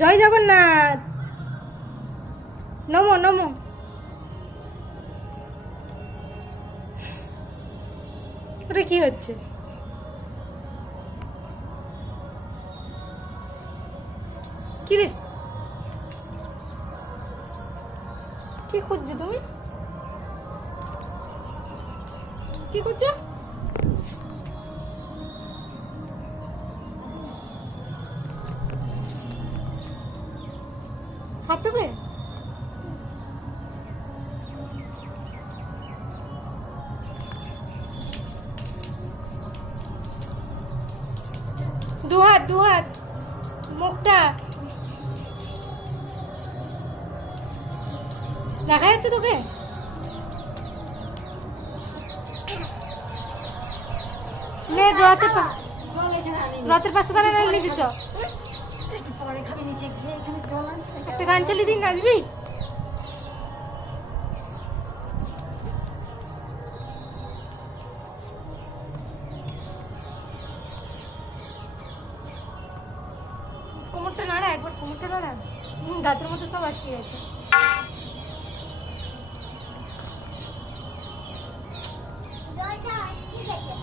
জয় জগন্নাথ। নমো নমো। ওটা কি হচ্ছে? কি রে, কি খুঁজছো তুমি? কি করছো? হাত দেবে? দুহাত দুহাত, মুখটা দেখা যাচ্ছে তোকে? রথের পাশে দাঁড়ালে নিচে চ, একটা গান চালিয়ে দিন, নাচবি? কোমরটা নাড়া, একবার কোমরটা নাড়া। দাঁতের মধ্যে সব আটকে গেছে।